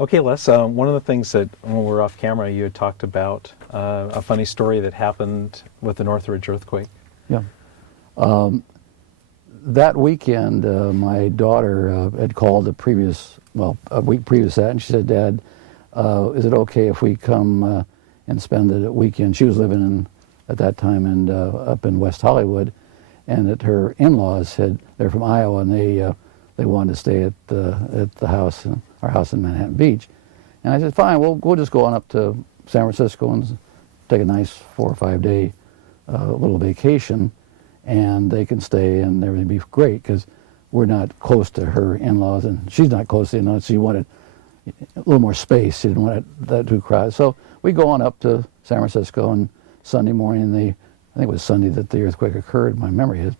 Okay, Les, one of the things that when we were off camera, you had talked about a funny story that happened with the Northridge earthquake. Yeah. That weekend, my daughter had called a week previous to that, and she said, "Dad, is it okay if we come and spend the weekend?" She was living at that time up in West Hollywood, and that her in-laws they're from Iowa, and they wanted to stay at the house, our house in Manhattan Beach. And I said, "Fine, we'll just go on up to San Francisco and take a nice 4 or 5 day little vacation, and they can stay and everything be great, because we're not close to her in-laws, and she's not close to the in-laws. She wanted a little more space. She didn't want that too crowded." So we go on up to San Francisco, and Sunday morning, I think it was Sunday that the earthquake occurred, my memory is.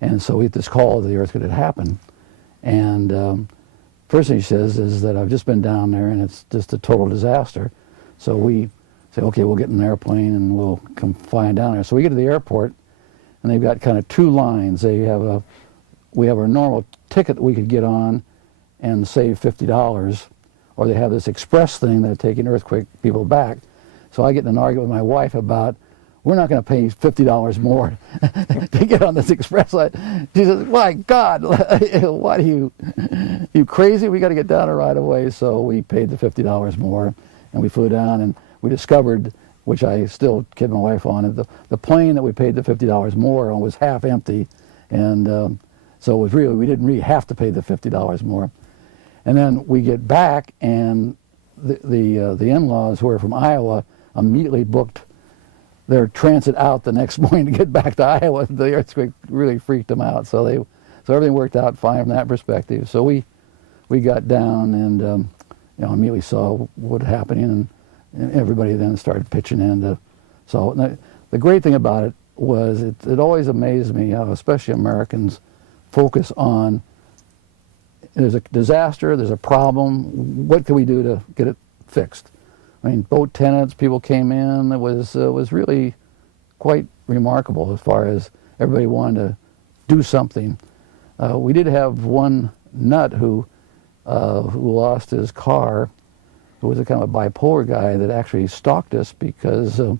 And so we get this call that the earthquake had happened. And first thing she says is that, "I've just been down there and it's just a total disaster." So we say, "Okay, we'll get in an airplane and we'll come flying down there." So we get to the airport, and they've got kind of two lines. We have our normal ticket that we could get on and save $50, or they have this express thing that taking earthquake people back. So I get in an argument with my wife about, we're not going to pay $50 more to get on this express line. She says, "My God, what are you crazy? We got to get down there right away." So we paid the $50 more, and we flew down, and we discovered, which I still kid my wife on, the plane that we paid the $50 more on was half empty, and so it was we didn't really have to pay the $50 more. And then we get back, and the in-laws, who are from Iowa, immediately booked their transit out the next morning to get back to Iowa. The earthquake really freaked them out, so everything worked out fine from that perspective. So we got down and immediately saw what was happening, and everybody then started pitching in. So the great thing about it was it always amazed me how especially Americans focus on, there's a disaster, there's a problem, what can we do to get it fixed? I mean, boat tenants, people came in. It was really quite remarkable as far as everybody wanted to do something. We did have one nut who lost his car, who was a kind of a bipolar guy that actually stalked us because he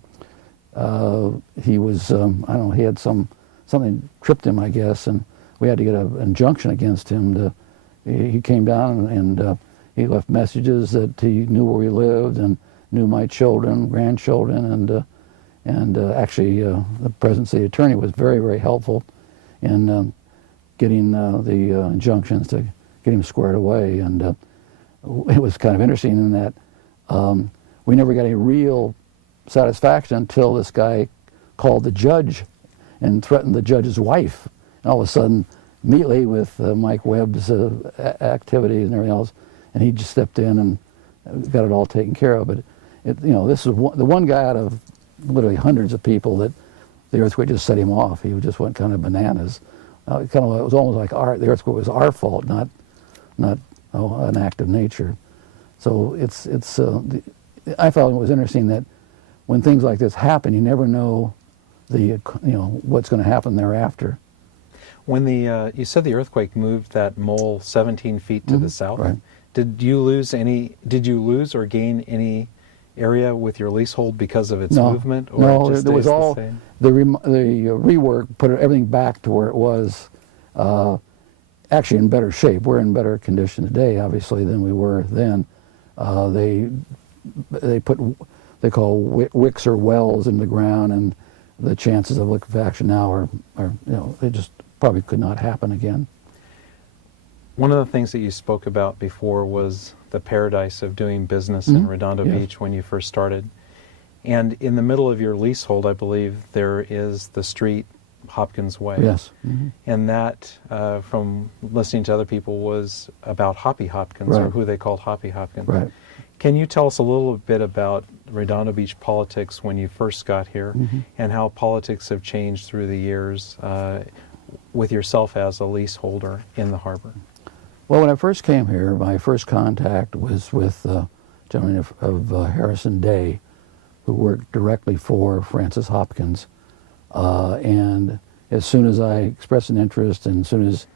was, I don't know, he had something tripped him, I guess, and we had to get an injunction against him. He came down and he left messages that he knew where we lived and knew my children, grandchildren, and actually the present city attorney was very, very helpful in getting the injunctions to get him squared away. And it was kind of interesting in that we never got any real satisfaction until this guy called the judge and threatened the judge's wife. And all of a sudden, immediately with Mike Webb's activities and everything else, and he just stepped in and got it all taken care of. But this is the one guy out of literally hundreds of people that the earthquake just set him off. He just went kind of bananas. It was almost like the earthquake was our fault, not an act of nature. So I thought it was interesting that when things like this happen, you never know what's going to happen thereafter. When you said the earthquake moved that mole 17 feet to the south, right. Did you lose or gain any area with your leasehold because of its movement? Or no, it just there was all the rework put everything back to where it was. Actually, in better shape. We're in better condition today, obviously, than we were then. They put they call wicks or wells in the ground, and the chances of liquefaction now are they just probably could not happen again. One of the things that you spoke about before was the paradise of doing business in Redondo Beach when you first started. And in the middle of your leasehold, I believe, there is the street Hopkins Way. Yes. And that, from listening to other people, was about Hoppy Hopkins, or who they called Hoppy Hopkins. Right. Can you tell us a little bit about Redondo Beach politics when you first got here, and how politics have changed through the years with yourself as a leaseholder in the harbor? Well, when I first came here, my first contact was with a gentleman of Harrison Day, who worked directly for Francis Hopkins. And as soon as I expressed an interest, and as soon as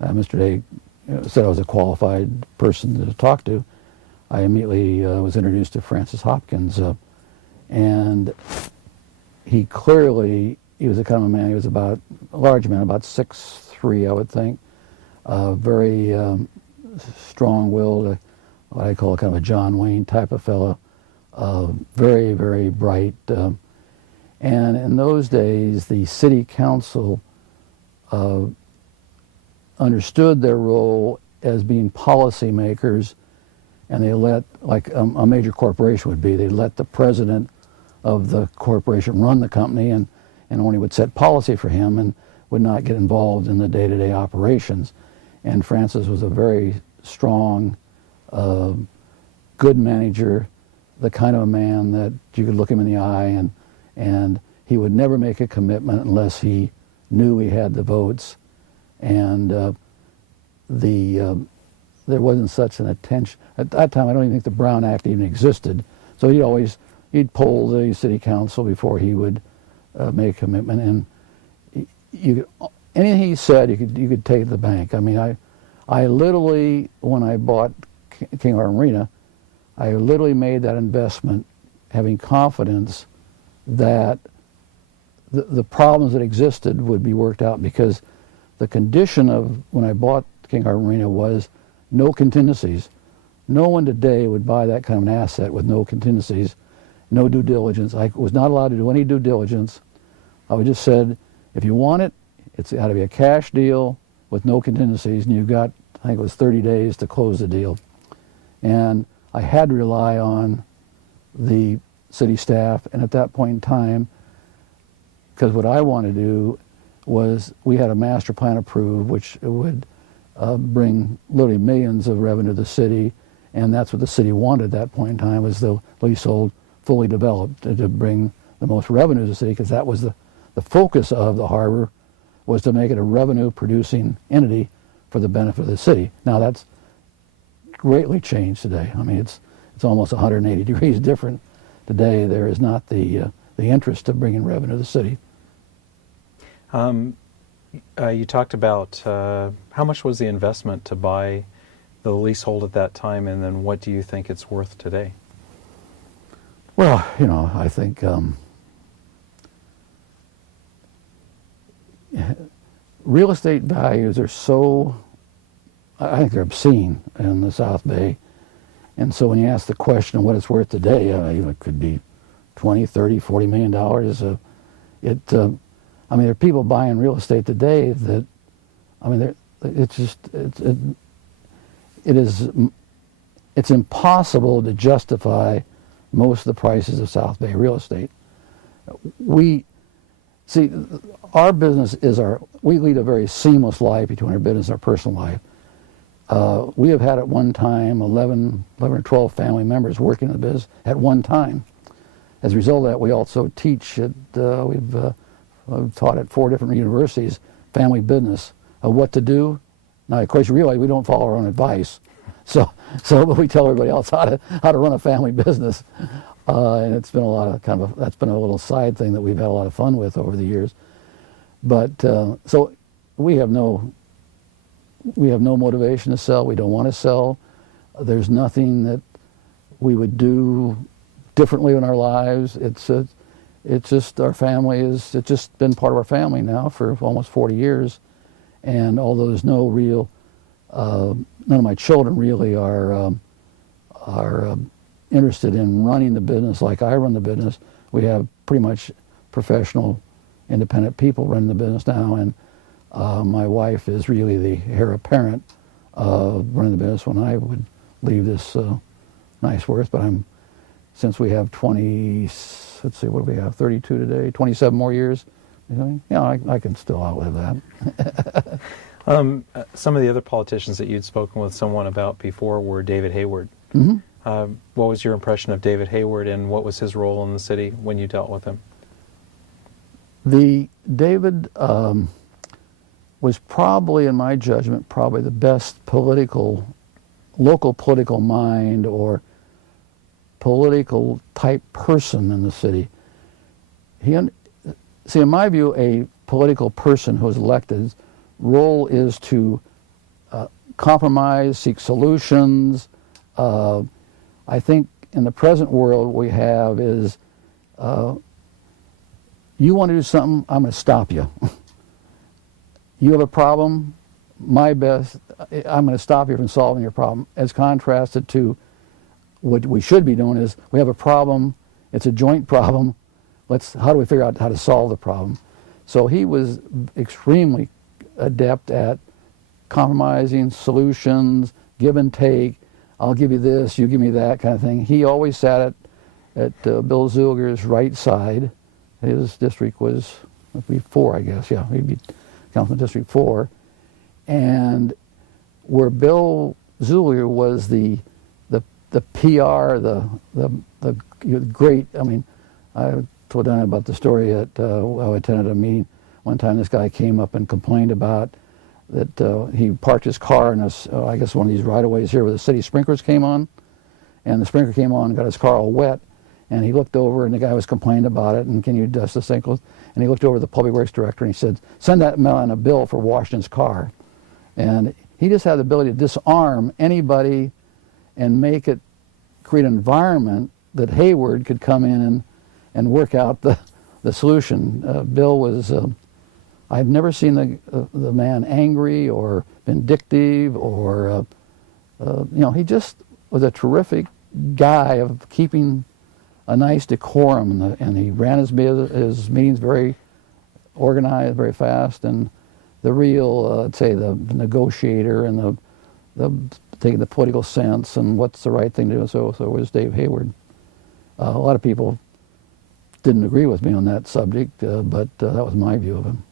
Mr. Day said I was a qualified person to talk to, I immediately was introduced to Francis Hopkins, and he was a kind of a man, he was about a large man, about 6'3", I would think, very strong-willed, what I call kind of a John Wayne type of fellow, very, very bright. And in those days, the city council understood their role as being policymakers, and they let, like a major corporation would be, they let the president of the corporation run the company and only would set policy for him and would not get involved in the day-to-day operations. And Francis was a very strong, good manager, the kind of a man that you could look him in the eye and he would never make a commitment unless he knew he had the votes. And there wasn't such an attention. At that time, I don't even think the Brown Act even existed. So he'd poll the city council before he would make a commitment. And anything he said, you could take to the bank. I mean, I literally, when I bought King Harbor Marina, I literally made that investment having confidence that the problems that existed would be worked out, because the condition of when I bought King Harbor Marina was no contingencies. No one today would buy that kind of an asset with no contingencies, no due diligence. I was not allowed to do any due diligence. I would just said, if you want it, it's got to be a cash deal with no contingencies, and you've got, I think it was 30 days to close the deal. And I had to rely on the city staff, and at that point in time, because what I wanted to do was, we had a master plan approved, which would bring literally millions of revenue to the city, and that's what the city wanted at that point in time, was the leasehold fully developed to bring the most revenue to the city, because that was the focus of the harbor, was to make it a revenue-producing entity for the benefit of the city. Now that's greatly changed today. I mean, it's almost 180 degrees different today. There is not the interest of bringing revenue to the city. You talked about how much was the investment to buy the leasehold at that time, and then what do you think it's worth today? Well, I think real estate values are so, I think they're obscene in the South Bay. And so when you ask the question of what it's worth today, it could be 20, 30, 40 million dollars. I mean, there are people buying real estate today that, I mean, it's impossible to justify most of the prices of South Bay real estate. Our business we lead a very seamless life between our business and our personal life. We have had at one time 11 or 12 family members working in the business at one time. As a result of that, we also teach we've taught at 4 different universities, family business, what to do. Now, of course, you realize we don't follow our own advice, so but we tell everybody else how to run a family business, and it's been that's been a little side thing that we've had a lot of fun with over the years. But so we have no motivation to sell. We don't want to sell. There's nothing that we would do differently in our lives. It's just our family it's just been part of our family now for almost 40 years. And although there's no real, none of my children really are interested in running the business like I run the business. We have pretty much professional, independent people running the business now, and my wife is really the heir apparent of running the business when I would leave this nice worth. But since we have 32 today, 27 more years, I can still outlive that. Some of the other politicians that you'd spoken with someone about before were David Hayward. Mm-hmm. What was your impression of David Hayward, and what was his role in the city when you dealt with him? David was probably, in my judgment, probably the best local political mind or political type person in the city. In my view, a political person who is elected, role is to compromise, seek solutions, I think in the present world what we have is, you want to do something, I'm going to stop you. You have a problem, my best, I'm going to stop you from solving your problem, as contrasted to what we should be doing is, we have a problem, it's a joint problem, how do we figure out how to solve the problem? So he was extremely adept at compromising, solutions, give and take, I'll give you this, you give me that kind of thing. He always sat at Bill Czuleger's right side. His district was, it'd be 4, I guess, yeah, he'd be Councilman District 4. And where Bill Czuleger was the PR, the great, I mean, I told Diana about the story at, I attended a meeting one time. This guy came up and complained about that he parked his car in I guess one of these right-of-ways here where the city sprinklers came on, and the sprinkler came on and got his car all wet, and he looked over and the guy was complaining about it, and can you dust the sink? And he looked over to the public works director and he said, send that man a bill for washing his car. And he just had the ability to disarm anybody and create an environment that Hayward could come in and work out the solution. Bill was, I've never seen the man angry or vindictive or, he just was a terrific guy of keeping a nice decorum, and he ran his meetings very organized, very fast, and the real, I'd say, the negotiator and the taking the political sense and what's the right thing to do. So was Dave Hayward. A lot of people didn't agree with me on that subject, but that was my view of him.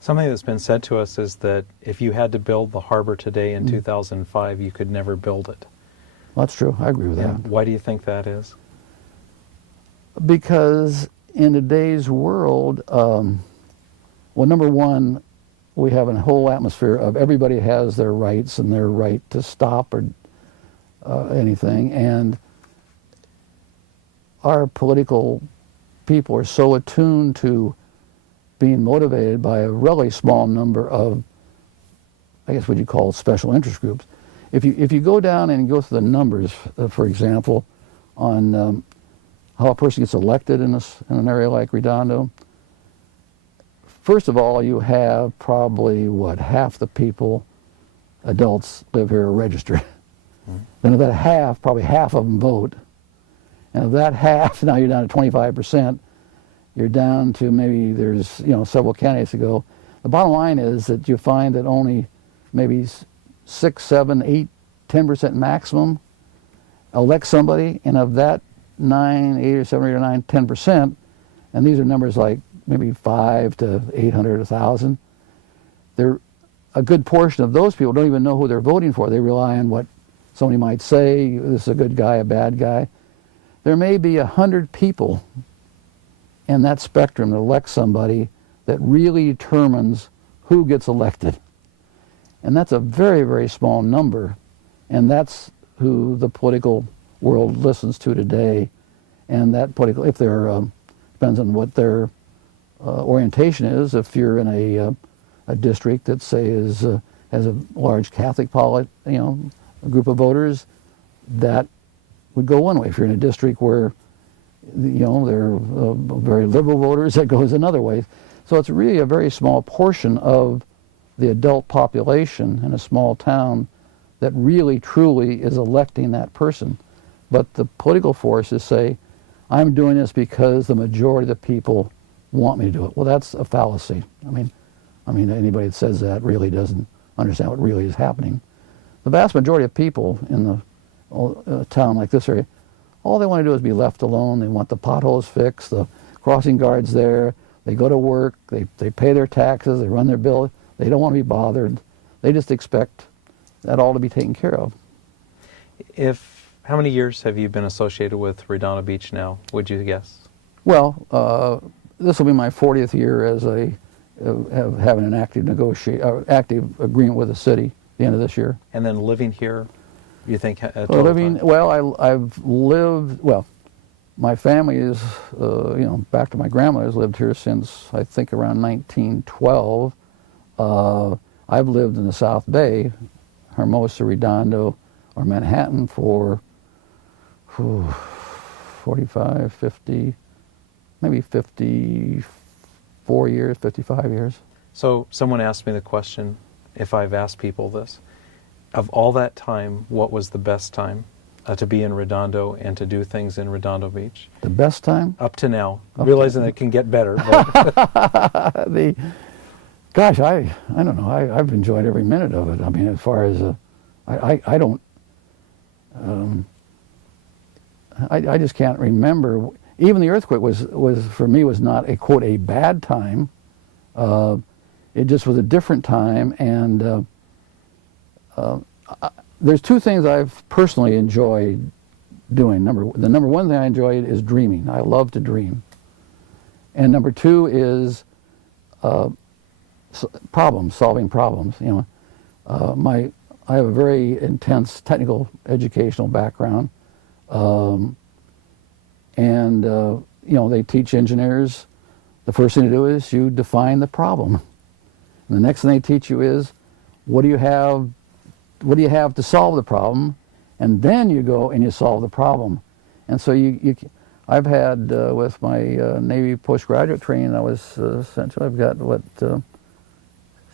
Something that's been said to us is that if you had to build the harbor today in 2005, you could never build it. Well, that's true. I agree with that. Why do you think that is? Because in today's world, well, number one, we have a whole atmosphere of everybody has their rights and their right to stop or anything, and our political people are so attuned to being motivated by a really small number of, I guess what you call special interest groups. If you go down and go through the numbers, for example, on how a person gets elected in an area like Redondo, first of all, you have probably, half the people, adults, live here are registered. Mm-hmm. Then of that half, probably half of them vote. And of that half, now you're down to 25%. You're down to maybe there's, several candidates to go. The bottom line is that you find that only maybe 6, 7, 8, 10% maximum elect somebody, and of that 9, 8 or 7, 8 or 9, 10%, and these are numbers like maybe 5 to 800, 1,000. A good portion of those people don't even know who they're voting for. They rely on what somebody might say, this is a good guy, a bad guy. There may be 100 people in that spectrum that elect somebody that really determines who gets elected. And that's a very, very small number. And that's who the political world listens to today. And that political, if they're, depends on what their orientation is. If you're in a district that, say, has a large Catholic a group of voters, that would go one way. If you're in a district where, there are very liberal voters, that goes another way. So it's really a very small portion of the adult population in a small town that really, truly is electing that person. But the political forces say, I'm doing this because the majority of the people want me to do it. Well, that's a fallacy. I mean, anybody that says that really doesn't understand what really is happening. The vast majority of people in a town like this area, all they want to do is be left alone. They want the potholes fixed, the crossing guards there. They go to work, they pay their taxes, they run their bill. They don't want to be bothered. They just expect that all to be taken care of. How many years have you been associated with Redondo Beach now, would you guess? Well, this will be my 40th year as having an active agreement with the city at the end of this year. And then living here, you think? I've lived, my family is, back to my grandmother's lived here since, I think, around 1912. I've lived in the South Bay, Hermosa, Redondo, or Manhattan for 45, 50, maybe 54 years, 55 years. So someone asked me the question, if I've asked people this, of all that time, what was the best time to be in Redondo and to do things in Redondo Beach? The best time? Up to now, realizing that it can get better. But Gosh, I don't know. I've enjoyed every minute of it. I mean, as far as I don't. I just can't remember. Even the earthquake was for me was not a quote a bad time. It just was a different time, and there's two things I've personally enjoyed doing. The number one thing I enjoyed is dreaming. I love to dream, and number two is solving problems. You know, I have a very intense technical educational background. You know, they teach engineers, the first thing to do is you define the problem. And the next thing they teach you is, what do you have to solve the problem? And then you go and you solve the problem. And so I've had, with my Navy postgraduate training, I was essentially, I've got,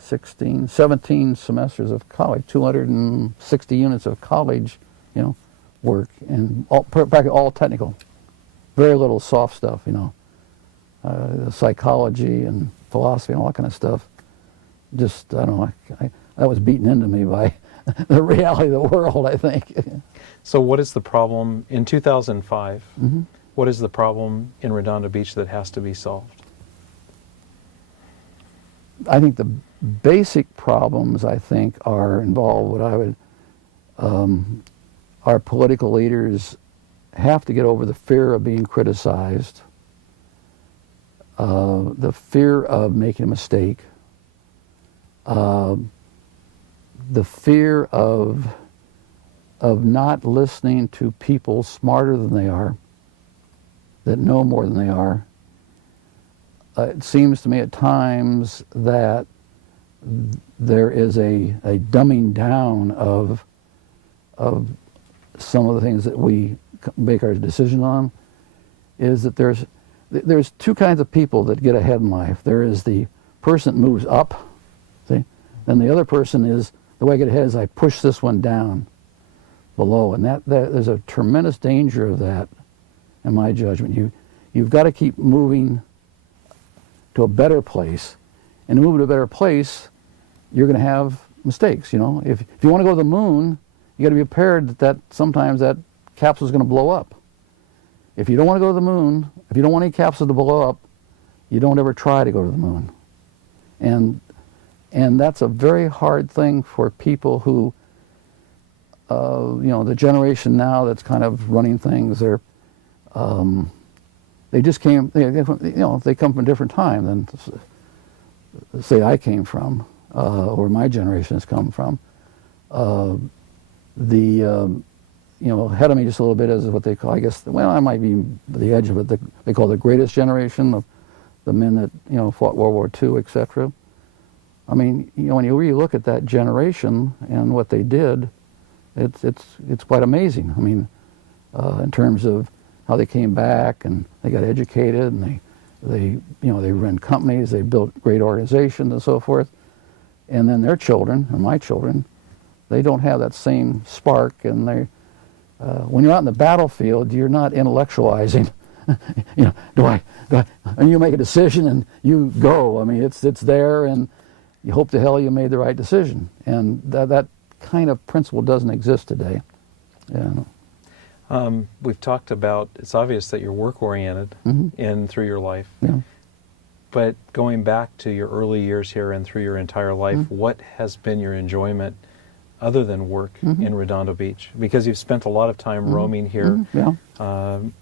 17 semesters of college, 260 units of college, you know, work, and practically all technical. Very little soft stuff, you know, psychology and philosophy and all that kind of stuff. Just, I don't know, that was beaten into me by the reality of the world, I think. So what is the problem in 2005? Mm-hmm. What is the problem in Redondo Beach that has to be solved? I think the basic problems, I think, are involved what I would, our political leaders have to get over the fear of being criticized, the fear of making a mistake, the fear of not listening to people smarter than they are, that know more than they are. It seems to me at times that there is a dumbing down of some of the things that we make our decision on. Is that there's two kinds of people that get ahead in life. There is the person that moves up, see, and the other person is, the way I get ahead is I push this one down below, and that there's a tremendous danger of that, in my judgment. You've got to keep moving to a better place, and to move to a better place, you're going to have mistakes. You know, if you want to go to the moon, you got to be prepared that sometimes that capsule is going to blow up. If you don't want to go to the moon, if you don't want any capsule to blow up, you don't ever try to go to the moon. And that's a very hard thing for people who, you know, the generation now that's kind of running things. They just came. They come from a different time than, say, I came from, or my generation has come from. You know, ahead of me just a little bit is what they call, I guess, well, I might be the edge of it. They call the greatest generation, the men that, you know, fought World War II, etc. I mean, you know, when you really look at that generation and what they did, it's quite amazing. I mean, in terms of how they came back and they got educated and they ran companies, they built great organizations and so forth. And then their children, and my children, they don't have that same spark, and when you're out in the battlefield, you're not intellectualizing. You know, do I? And you make a decision and you go. I mean, it's there, and you hope to hell you made the right decision. And that kind of principle doesn't exist today. Yeah. We've talked about, it's obvious that you're work-oriented in through your life. Yeah. But going back to your early years here and through your entire life, what has been your enjoyment other than work in Redondo Beach? Because you've spent a lot of time roaming here. Yeah.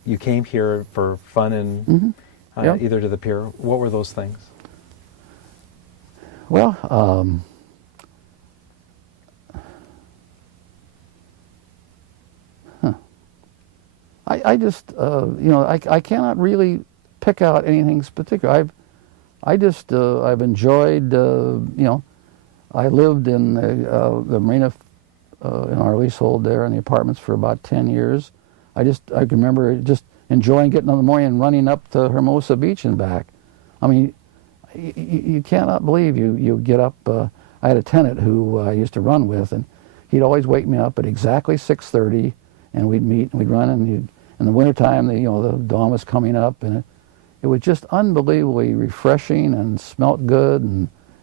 You came here for fun and either to the pier. What were those things? Well, I just, you know, I cannot really pick out anything particular. I've enjoyed, you know, I lived in the Marina, in our leasehold there in the apartments for about 10 years. I can remember just enjoying getting up in the morning and running up to Hermosa Beach and back. I mean, you cannot believe you get up. I had a tenant who I used to run with, and he'd always wake me up at exactly 6:30, and we'd meet and we'd run. And in the wintertime, the dawn was coming up, and it was just unbelievably refreshing and smelt good.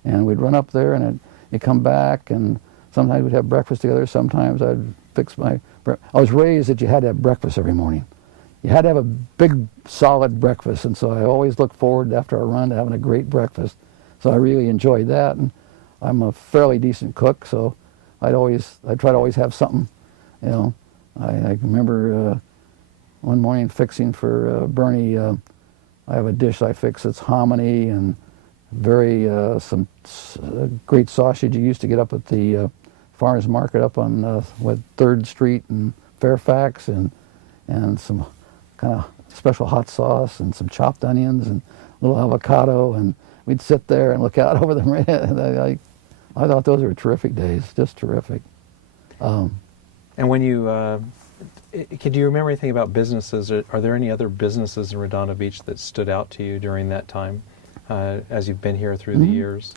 And we'd run up there, and you'd come back, and sometimes we'd have breakfast together. Sometimes I'd fix I was raised that you had to have breakfast every morning. You had to have a big, solid breakfast, and so I always looked forward after a run to having a great breakfast. So I really enjoyed that, and I'm a fairly decent cook, so I try to always have something. I remember one morning fixing for Bernie. I have a dish I fix that's hominy and some great sausage you used to get up at the farmers market up on 3rd Street in Fairfax, and some kind of special hot sauce and some chopped onions and a little avocado, and we'd sit there and look out over the Marina. I thought those were terrific days, just terrific. And when could you remember anything about businesses? Are there any other businesses in Redondo Beach that stood out to you during that time, as you've been here through the years?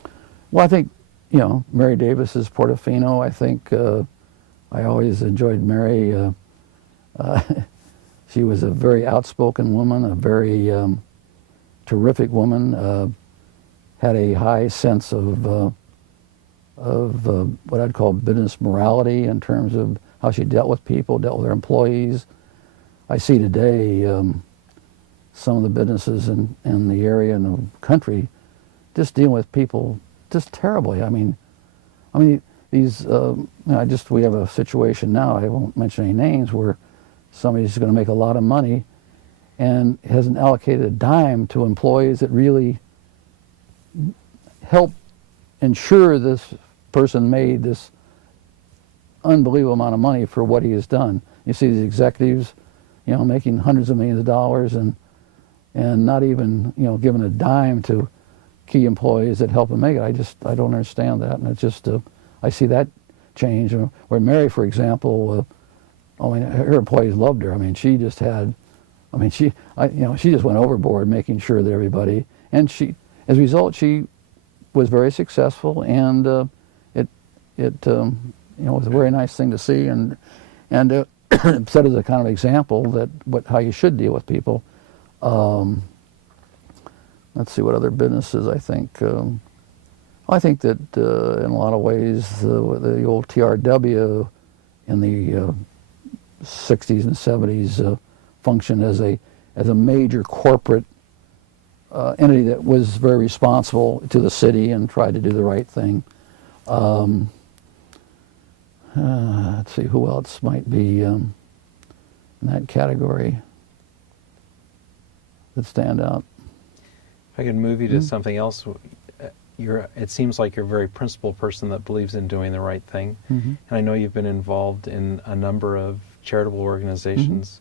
Well, I think, Mary Davis's Portofino. I think I always enjoyed Mary. She was a very outspoken woman, a very terrific woman. Had a high sense of what I'd call business morality in terms of how she dealt with people, dealt with her employees. I see today some of the businesses in the area and the country just dealing with people just terribly. I mean, these. We have a situation now. I won't mention any names where somebody's going to make a lot of money and hasn't allocated a dime to employees that really help ensure this person made this unbelievable amount of money for what he has done. You see these executives, making hundreds of millions of dollars and not even, giving a dime to key employees that help them make it. I don't understand that, and it's just I see that change. Where Mary, for example, her employees loved her. She just had, she just went overboard making sure that everybody, and as a result, she was very successful, and it was a very nice thing to see, and set as a kind of example that how you should deal with people. Let's see what other businesses I think. I think that in a lot of ways the old TRW in the 60s and 70s functioned as a major corporate entity that was very responsible to the city and tried to do the right thing. Let's see who else might be in that category that stand out. If I could move you to something else, it seems like you're a very principled person that believes in doing the right thing. And I know you've been involved in a number of charitable organizations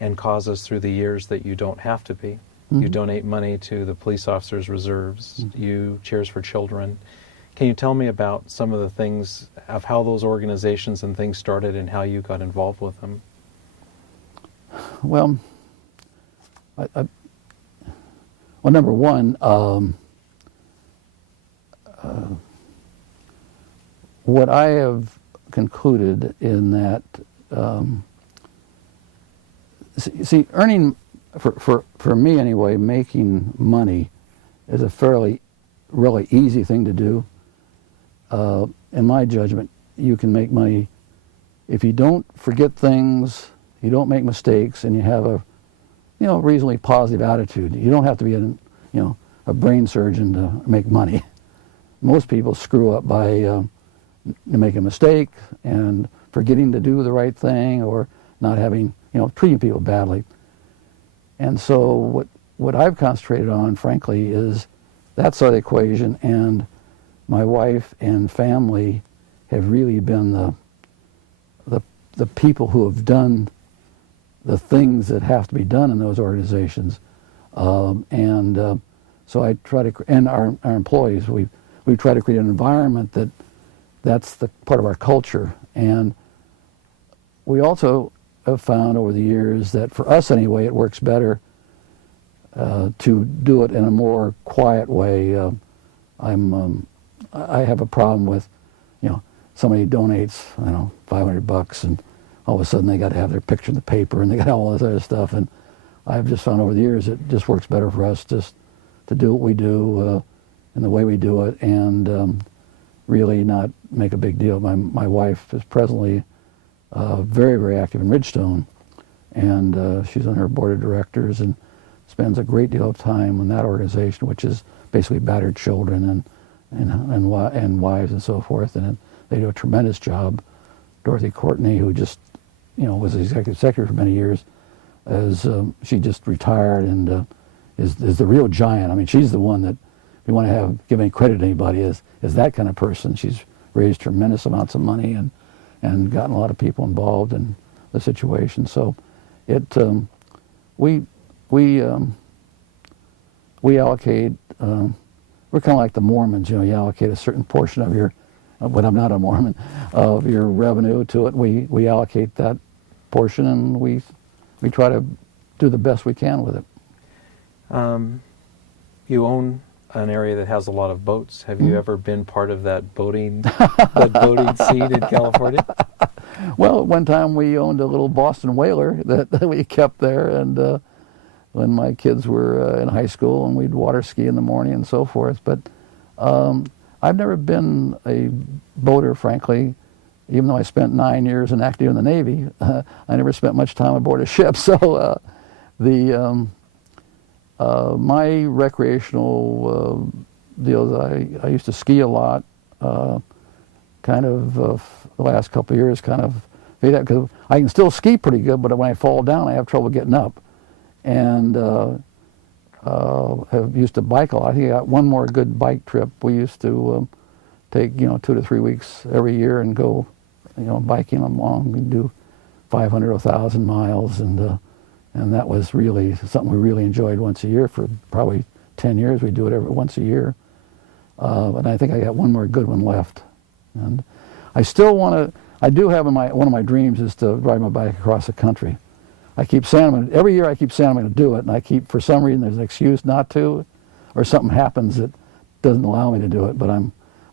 and causes through the years that you don't have to be. You donate money to the police officers' reserves. You Chairs for Children. Can you tell me about some of the things of how those organizations and things started and how you got involved with them? Well, number one, what I have concluded in that, see, earning, for me anyway, making money is a really easy thing to do. In my judgment, you can make money if you don't forget things, you don't make mistakes, and you have a reasonably positive attitude. You don't have to be a brain surgeon to make money. Most people screw up by making a mistake and forgetting to do the right thing, or not having, treating people badly. And so what I've concentrated on, frankly, is that side of the equation, and my wife and family have really been the people who have done the things that have to be done in those organizations. So I try to, and our employees, we try to create an environment that's the part of our culture. And we also have found over the years that for us anyway, it works better to do it in a more quiet way. I have a problem with, somebody donates, $500, and all of a sudden they got to have their picture in the paper and they got all this other stuff. And I've just found over the years it just works better for us just to do what we do and the way we do it, and really not make a big deal. My wife is presently very, very active in Ridgestone, and she's on her board of directors and spends a great deal of time in that organization, which is basically battered children and wives and so forth, and they do a tremendous job. Dorothy Courtney, who just was the executive secretary for many years, she just retired and is the real giant. I mean, she's the one that, if you want to give any credit to anybody, is that kind of person. She's raised tremendous amounts of money and gotten a lot of people involved in the situation. So we allocate. We're kind of like the Mormons. You allocate a certain portion of your, but I'm not a Mormon, of your revenue to it. We allocate that portion, and we try to do the best we can with it. You own an area that has a lot of boats. Have you ever been part of that boating scene in California? Well, one time we owned a little Boston whaler that we kept there, and when my kids were in high school, and we'd water ski in the morning and so forth. But I've never been a boater, frankly. Even though I spent 9 years in active in the Navy, I never spent much time aboard a ship. So my recreational deals, I used to ski a lot. The last couple of years, because I can still ski pretty good, but when I fall down, I have trouble getting up. And have used to bike a lot. I think I got one more good bike trip. We used to take 2 to 3 weeks every year and go biking along. We'd do 500 or 1,000 miles, and that was really something we really enjoyed once a year for probably 10 years. We do it once a year, and I think I got one more good one left. And I still want to. I do have one of my dreams is to ride my bike across the country. I keep saying every year. I keep saying I'm going to do it, and for some reason there's an excuse not to, or something happens that doesn't allow me to do it. But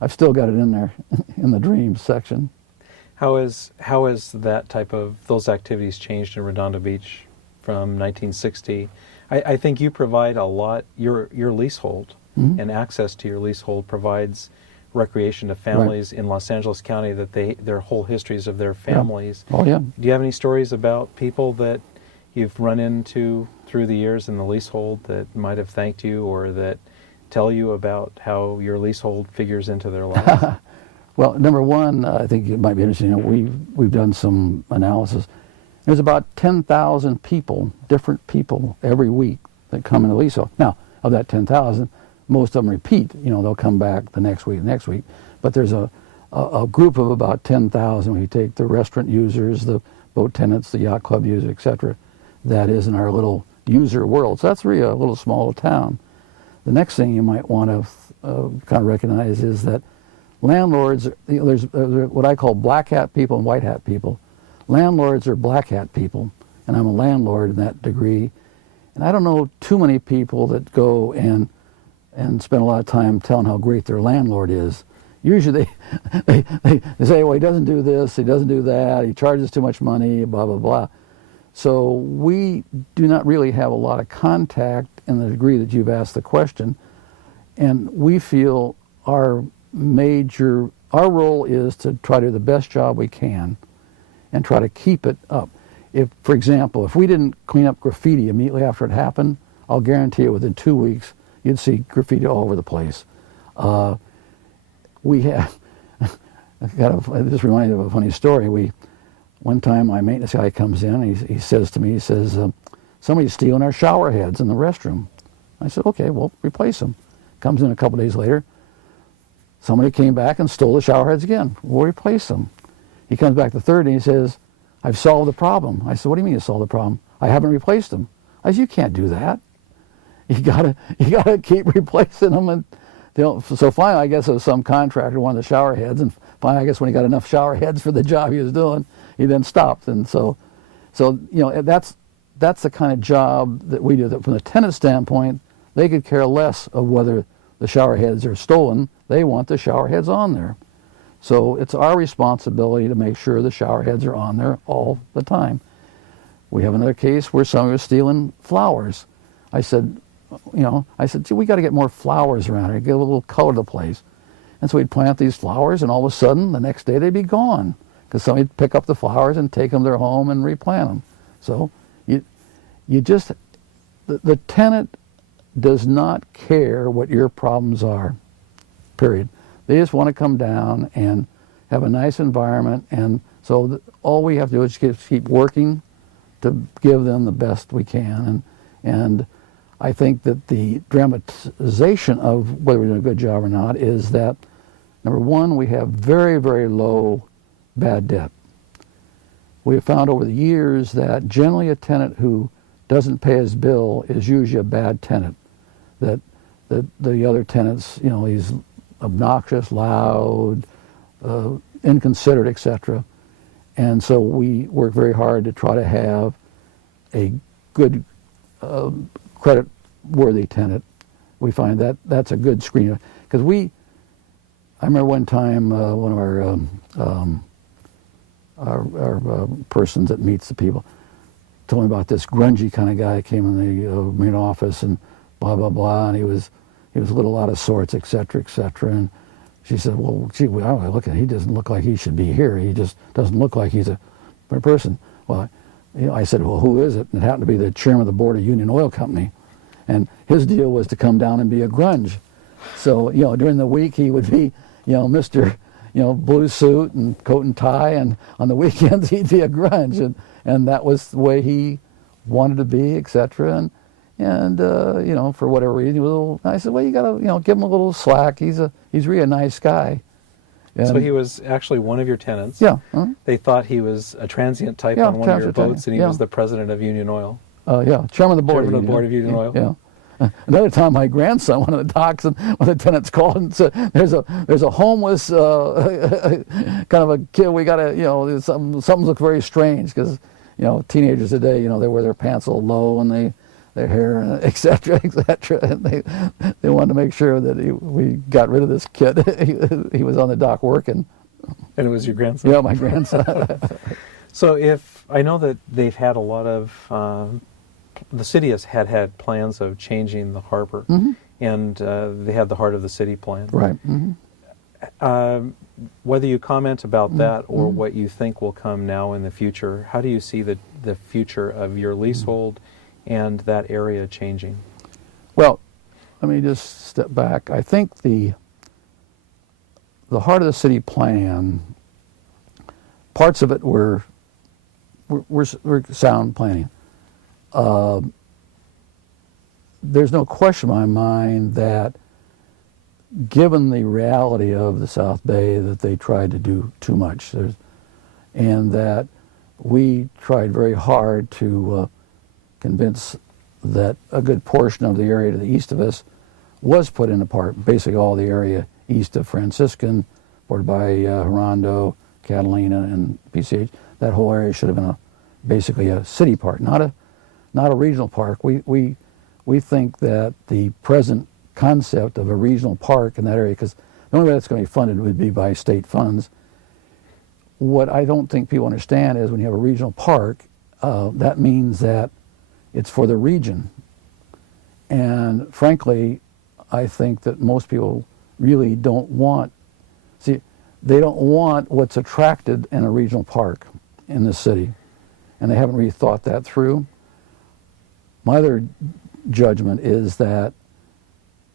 I've still got it in there in the dreams section. How is that type of those activities changed in Redondo Beach from 1960? I think you provide a lot. Your leasehold and access to your leasehold provides recreation to families in Los Angeles County that their whole histories of their families. Yeah. Oh yeah. Do you have any stories about people that you've run into through the years in the leasehold that might have thanked you, or that tell you about how your leasehold figures into their lives? Well, number one, I think it might be interesting. We've done some analysis. There's about 10,000 people, different people, every week that come in the leasehold. Now, of that 10,000, most of them repeat. They'll come back the next week. But there's a group of about 10,000. We take the restaurant users, the boat tenants, the yacht club users, etc. That is in our little user world. So that's really a little small town. The next thing you might want to kind of recognize is that landlords, there's what I call black hat people and white hat people. Landlords are black hat people, and I'm a landlord in that degree. And I don't know too many people that go and spend a lot of time telling how great their landlord is. Usually they say, well, he doesn't do this, he doesn't do that, he charges too much money, blah, blah, blah. So we do not really have a lot of contact in the degree that you've asked the question. And we feel our role is to try to do the best job we can and try to keep it up. If, for example, if we didn't clean up graffiti immediately after it happened, I'll guarantee you within 2 weeks, you'd see graffiti all over the place. We have, this reminds me of a funny story. One time my maintenance guy comes in, he says to me, somebody's stealing our shower heads in the restroom. I said, okay, well, replace them. Comes in a couple days later, somebody came back and stole the shower heads again. We'll replace them. He comes back the third day and he says, I've solved the problem. I said, what do you mean you solved the problem? I haven't replaced them. I said, you can't do that. You gotta keep replacing them. And so finally, I guess it was some contractor wanted the shower heads, and finally, I guess when he got enough shower heads for the job he was doing, he then stopped. And so So, that's the kind of job that we do. That from the tenant standpoint, they could care less of whether the shower heads are stolen. They want the shower heads on there. So it's our responsibility to make sure the shower heads are on there all the time. We have another case where somebody was stealing flowers. I said, gee, we got to get more flowers around here, get a little color to the place. And so we'd plant these flowers, and all of a sudden, the next day they'd be gone because somebody'd pick up the flowers and take them to their home and replant them. So the tenant does not care what your problems are, period. They just want to come down and have a nice environment, and so all we have to do is just keep working to give them the best we can. And I think that the dramatization of whether we're doing a good job or not is that, number one, we have very, very low bad debt. We have found over the years that generally a tenant who doesn't pay his bill is usually a bad tenant. That the other tenants, he's obnoxious, loud, inconsiderate, etc. And so we work very hard to try to have a good credit-worthy tenant. We find that that's a good screen. Because I remember one time one of our persons that meets the people told me about this grungy kind of guy that came in the main office and blah, blah, blah, and he was a little out of sorts, et cetera, et cetera. And she said, well, gee, he doesn't look like he should be here. He just doesn't look like he's a person. Well, I said, well, who is it? And it happened to be the chairman of the board of Union Oil Company. And his deal was to come down and be a grunge. So, during the week he would be, Mr., blue suit and coat and tie, and on the weekends he'd be a grunge. And that was the way he wanted to be, et cetera. And for whatever reason, he was a little, I said, well, you got to, give him a little slack. He's really a nice guy. And so he was actually one of your tenants. Yeah. They thought he was a transient type on one of your boats, and he was the president of Union Oil. Chairman of the board. Chairman of the board of Union Oil. Yeah. Another time, my grandson, one of the docks, and one of the tenants called and said, "There's a homeless kind of a kid. We got to, something looks very strange because, teenagers today, they wear their pants a little low and their hair, et cetera, et cetera. And they wanted to make sure that we got rid of this kid. He was on the dock working. And it was your grandson? Yeah, my grandson. So I know that they've had a lot of, the city has had plans of changing the harbor, and they had the Heart of the City plan. Right. Whether you comment about that or what you think will come now in the future, how do you see the future of your leasehold and that area changing? Well, let me just step back. I think the Heart of the City plan, parts of it were sound planning. There's no question in my mind that given the reality of the South Bay that they tried to do too much, and that we tried very hard to convince that a good portion of the area to the east of us was put in a part, basically all the area east of Franciscan, bordered by Redondo, Catalina, and PCH. That whole area should have been basically a city park, not a regional park. We think that the present concept of a regional park in that area, because the only way that's going to be funded would be by state funds. What I don't think people understand is when you have a regional park, that means that it's for the region. And frankly, I think that most people really don't want, they don't want what's attracted in a regional park in the city. And they haven't really thought that through. My other judgment is that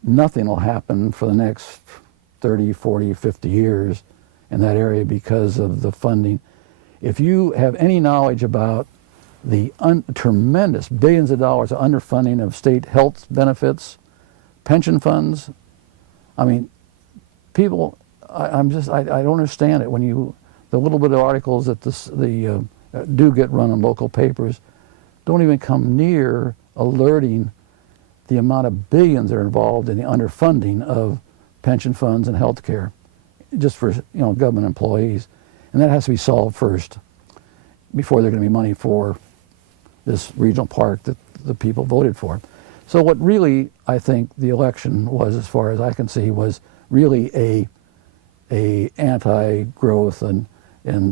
nothing will happen for the next 30, 40, 50 years in that area because of the funding. If you have any knowledge about the tremendous billions of dollars of underfunding of state health benefits, pension funds, I mean, people, I don't understand it. When the little bit of articles that do get run in local papers don't even come near alerting the amount of billions that are involved in the underfunding of pension funds and health care, just for government employees. And that has to be solved first before there's going to be money for this regional park that the people voted for. So what really, I think, the election was, as far as I can see, was really a anti-growth and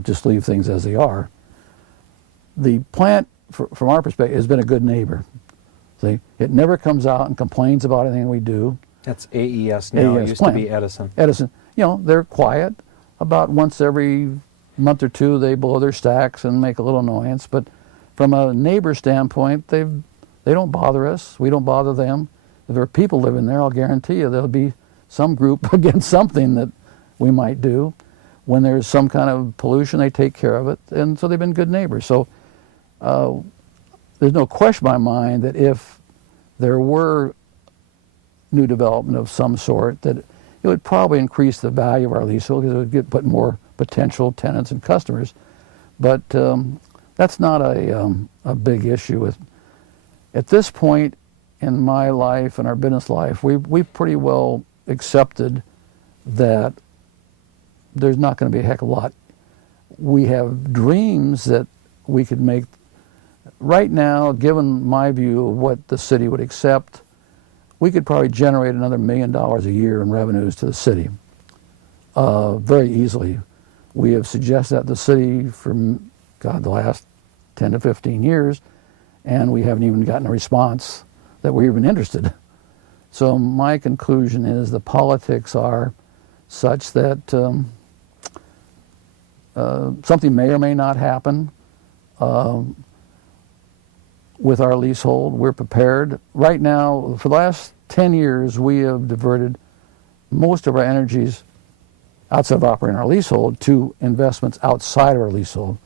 just leave things as they are. The plant, from our perspective, has been a good neighbor. See, it never comes out and complains about anything we do. That's AES now. It used to be Edison. Edison, they're quiet. About once every month or two, they blow their stacks and make a little annoyance. But from a neighbor standpoint, they don't bother us. We don't bother them. If there are people living there, I'll guarantee you there'll be some group against something that we might do. When there's some kind of pollution, they take care of it. And so they've been good neighbors. So there's no question in my mind that if there were new development of some sort, that it would probably increase the value of our leasehold because it would put more potential tenants and customers. But that's not a big issue. At this point in my life and our business life, we've pretty well accepted that there's not going to be a heck of a lot. We have dreams that we could make. Right now, given my view of what the city would accept, we could probably generate another $1 million a year in revenues to the city very easily. We have suggested that to the city for, the last 10 to 15 years, and we haven't even gotten a response that we're even interested. So my conclusion is the politics are such that something may or may not happen. With our leasehold, we're prepared. Right now, for the last 10 years, we have diverted most of our energies outside of operating our leasehold to investments outside of our leasehold.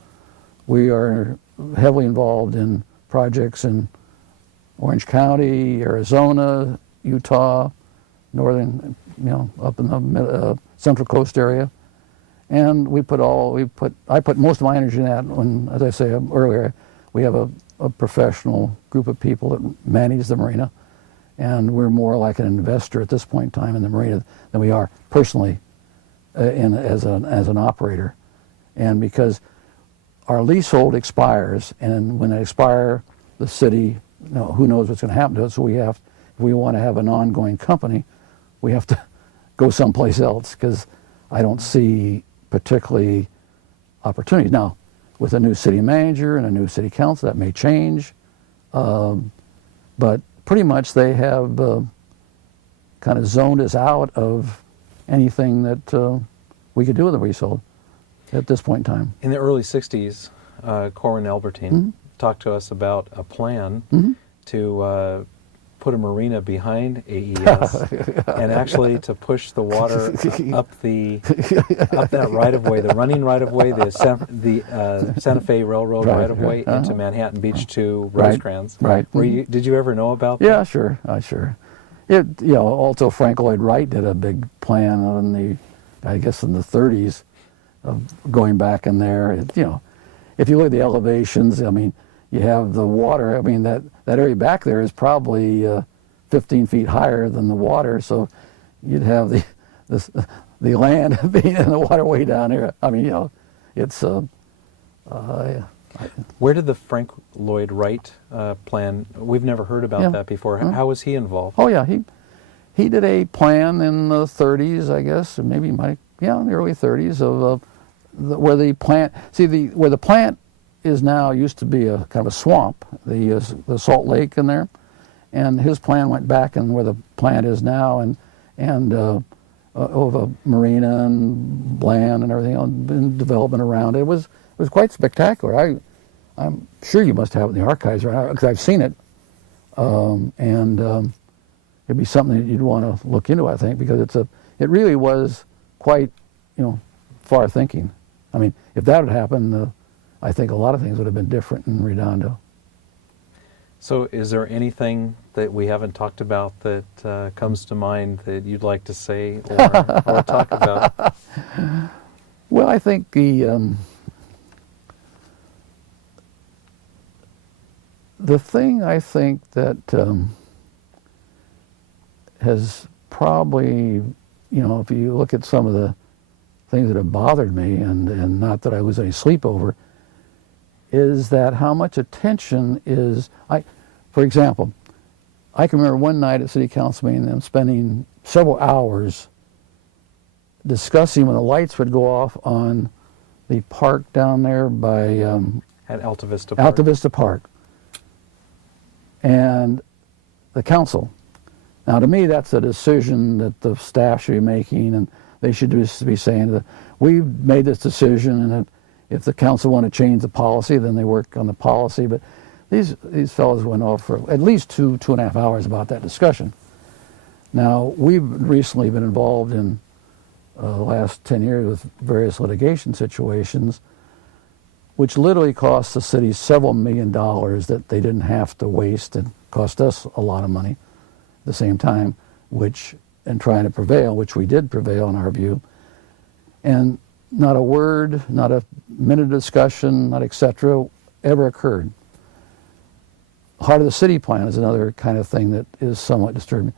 We are heavily involved in projects in Orange County, Arizona, Utah, northern, up in the Central Coast area. And I put most of my energy in that when, as I say earlier, we have a professional group of people that manage the marina, and we're more like an investor at this point in time in the marina than we are personally as an operator. And because our leasehold expires, and when it expires, the city, who knows what's going to happen to it, so if we want to have an ongoing company, we have to go someplace else, because I don't see particularly opportunities. Now, with a new city manager and a new city council, that may change. But pretty much they have kind of zoned us out of anything that we could do with the leasehold at this point in time. In the early 60s, Corwin Albertine talked to us about a plan to put a marina behind AES and actually to push the water up that right-of-way, the running right-of-way, the Santa Fe Railroad right-of-way into Manhattan Beach to Rosecrans. Right. Did you ever know about that? Yeah, sure. Also Frank Lloyd Wright did a big plan in the 30s of going back in there. If you look at the elevations, you have the water. That area back there is probably 15 feet higher than the water, so you'd have the land being in the water way down here. It's. Where did the Frank Lloyd Wright plan? We've never heard about that before. How was he involved? Oh yeah, he did a plan in the 30s, I guess, or maybe in the early 30s of where the plant. Where the plant is now used to be a kind of a swamp, the Salt Lake in there, and his plan went back and where the plant is now, and over Marina and Bland and everything else, been development around it. It was quite spectacular. I'm sure you must have it in the archives right now because I've seen it, and it'd be something that you'd want to look into, I think, because it really was quite far thinking. If that had happened, I think a lot of things would have been different in Redondo. So is there anything that we haven't talked about that comes to mind that you'd like to say or talk about? Well, I think the thing I think that has probably, if you look at some of the things that have bothered me, and not that I lose any sleep over, is that how much attention is, for example, I can remember one night at City Council meeting them spending several hours discussing when the lights would go off on the park down there by At Alta Vista Park. Alta Vista Park. And the council. Now, to me, that's a decision that the staff should be making, and they should just be saying that we've made this decision, and if the council want to change the policy, then they work on the policy. But these fellows went off for at least 2.5 hours about that discussion. Now, we've recently been involved in the last 10 years with various litigation situations, which literally cost the city several $1 million that they didn't have to waste, and cost us a lot of money at the same time, and trying to prevail, which we did prevail in our view. And not a word, not a minute of discussion, not et cetera, ever occurred. Heart of the city plan is another kind of thing that is somewhat disturbing.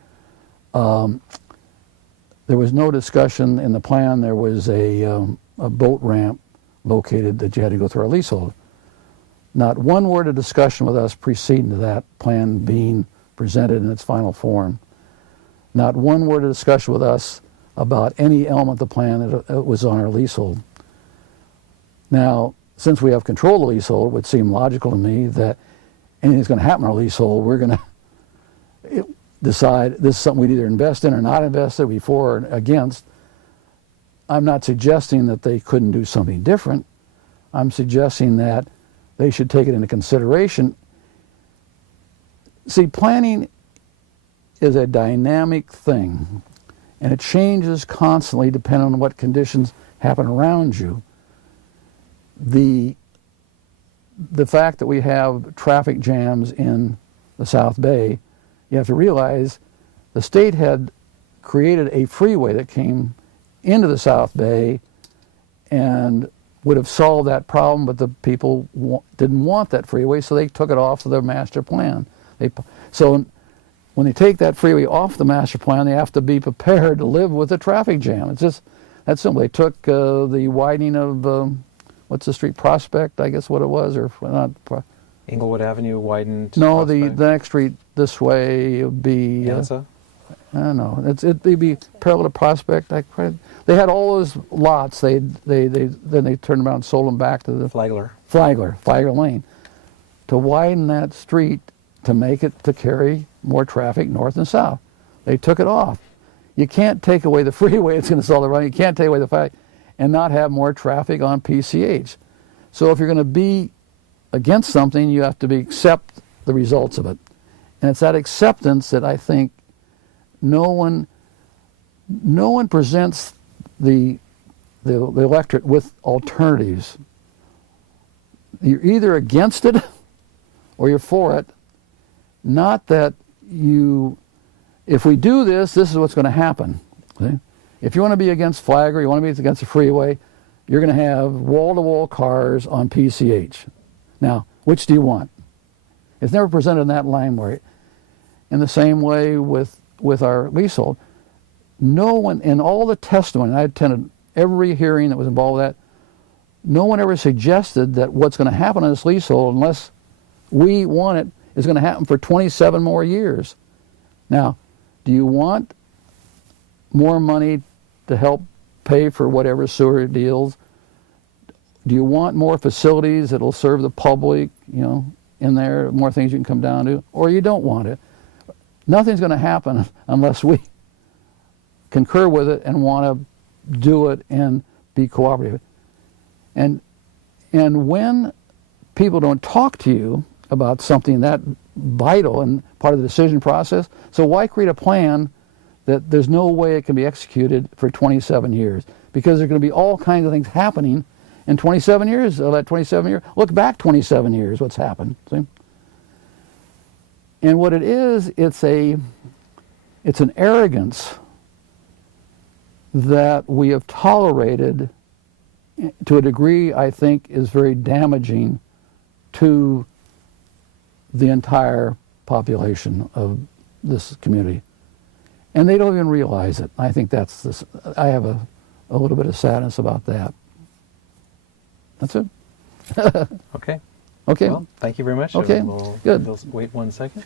There was no discussion in the plan. There was a boat ramp located that you had to go through our leasehold. Not one word of discussion with us preceding to that plan being presented in its final form. Not one word of discussion with us about any element of the plan that was on our leasehold. Now, since we have control of the leasehold, it would seem logical to me that anything's going to happen on our leasehold, we're going to decide this is something we'd either invest in or not invest in, before or against. I'm not suggesting that they couldn't do something different. I'm suggesting that they should take it into consideration. See, planning is a dynamic thing, and it changes constantly depending on what conditions happen around you. The fact that we have traffic jams in the South Bay, you have to realize the state had created a freeway that came into the South Bay and would have solved that problem, but the people didn't want that freeway, so they took it off of their master plan. So when they take that freeway off the master plan, they have to be prepared to live with the traffic jam. It's just that simple. They took the widening of, what's the street, Prospect, I guess what it was, or not. Inglewood Avenue widened. No, the next street this way would be. Anza? I don't know. It'd be parallel to Prospect. They had all those lots. Then they turned around and sold them back to the Flagler Lane, to widen that street to make it to carry more traffic north and south. They took it off. You can't take away the freeway. It's going to solve the run. You can't take away the fact and not have more traffic on PCH. So if you're going to be against something, you have to accept the results of it. And it's that acceptance that I think no one presents the electorate with alternatives. You're either against it or you're for it. Not that if we do this is what's going to happen. See? If you want to be against Flagler, you want to be against the freeway, you're going to have wall-to-wall cars on PCH. Now, which do you want? It's never presented in that line. In the same way with our leasehold, no one, in all the testimony, I attended every hearing that was involved with that, no one ever suggested that what's going to happen on this leasehold, unless we want it, is going to happen for 27 more years. Now, do you want more money to help pay for whatever sewer deals? Do you want more facilities that will serve the public, in there, more things you can come down to? Or you don't want it? Nothing's going to happen unless we concur with it and want to do it and be cooperative. And when people don't talk to you about something that vital and part of the decision process, so why create a plan that there's no way it can be executed for 27 years? Because there's going to be all kinds of things happening in 27 years. That 27 years, look back 27 years, what's happened. See? And what it is, it's an arrogance that we have tolerated to a degree I think is very damaging to the entire population of this community. And they don't even realize it. I think that's this. I have a little bit of sadness about that. That's it. Okay. Okay. Well, thank you very much. Okay, We'll good. wait 1 second.